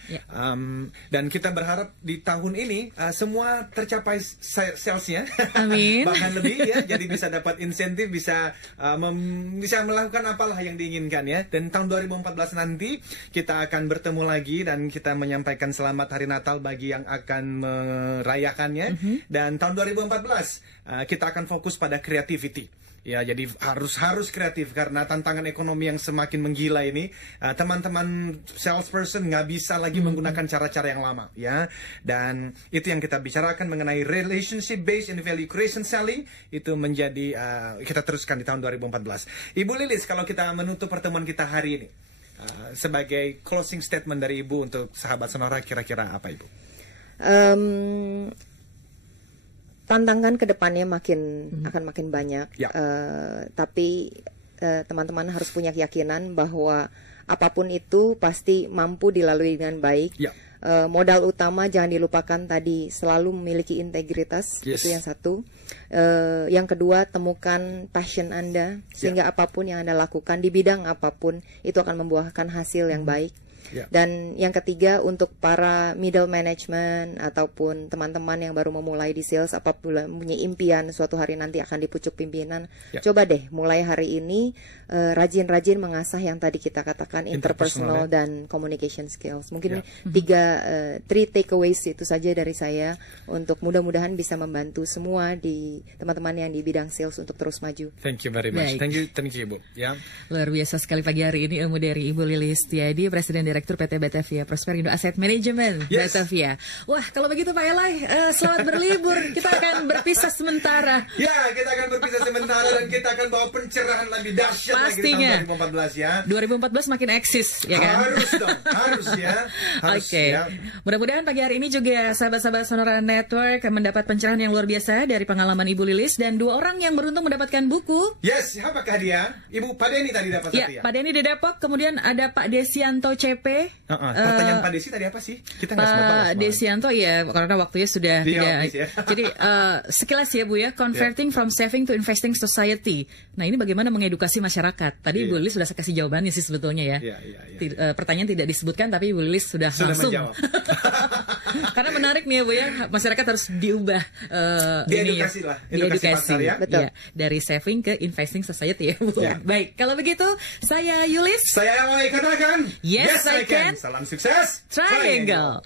Dan kita berharap di tahun ini semua tercapai salesnya. Amin. Bahkan lebih ya. Jadi bisa dapat insentif, bisa melakukan apalah yang diinginkan ya. Dan tahun 2014 nanti kita akan bertemu lagi dan kita menyampaikan selamat Hari Natal bagi yang akan merayakannya. Dan tahun 2014 kita akan fokus pada creativity. Ya, jadi harus kreatif karena tantangan ekonomi yang semakin menggila ini, teman-teman salesperson nggak bisa lagi menggunakan cara-cara yang lama, ya. Dan itu yang kita bicarakan mengenai relationship based and value creation selling, itu menjadi kita teruskan di tahun 2014. Ibu Lilis, kalau kita menutup pertemuan kita hari ini, sebagai closing statement dari Ibu untuk sahabat Sonora, kira-kira apa Ibu? Tantangan kedepannya akan makin banyak, tapi teman-teman harus punya keyakinan bahwa apapun itu pasti mampu dilalui dengan baik. Modal utama jangan dilupakan tadi, selalu memiliki integritas. Itu yang satu. Yang kedua, temukan passion Anda sehingga apapun yang Anda lakukan di bidang apapun itu akan membuahkan hasil yang baik. Dan yang ketiga, untuk para middle management ataupun teman-teman yang baru memulai di sales, apabila punya impian suatu hari nanti akan dipucuk pimpinan, coba deh mulai hari ini rajin-rajin mengasah yang tadi kita katakan interpersonal dan communication skills. Mungkin three takeaways itu saja dari saya, untuk mudah-mudahan bisa membantu semua di teman-teman yang di bidang sales untuk terus maju. Thank you very much. Thank you Ibu. Luar biasa sekali pagi hari ini ilmu dari Ibu Lilis Setiadi, Presiden Direktur Direktur PT Batavia Prosperindo Asset Management Batavia. Wah, kalau begitu Pak Elay, selamat berlibur. Kita akan berpisah sementara. Ya, kita akan berpisah sementara dan kita akan bawa pencerahan lebih dahsyat lagi di tahun 2014 ya. 2014 makin eksis, ya kan? Harus dong, harus ya. Oke. Mudah-mudahan pagi hari ini juga sahabat-sahabat Sonora Network mendapat pencerahan yang luar biasa dari pengalaman Ibu Lilis dan 2 orang yang beruntung mendapatkan buku. Yes, apakah dia? Ibu Pak Denny tadi dapat satu ya? Pak Denny di Depok, kemudian ada Pak Desianto CP. Pertanyaan Pak Desi tadi apa sih? Kita nggak sempat bahas. Pak Desianto ya, karena waktunya sudah tidak. Ya. Jadi sekilas ya Bu ya, converting from saving to investing society. Nah ini bagaimana mengedukasi masyarakat? Tadi Ibu Lilis sudah kasih jawabannya sih sebetulnya ya. Pertanyaan tidak disebutkan tapi Ibu Lilis sudah langsung menjawab. Karena menarik nih ya Bu ya, masyarakat harus diubah. Diedukasi lah, edukasi pasar ya. Betul. Ya, dari saving ke investing society ya Bu. Baik, kalau begitu saya Yulis. Saya Elay katakan Yes, I can. Salam sukses Triangle.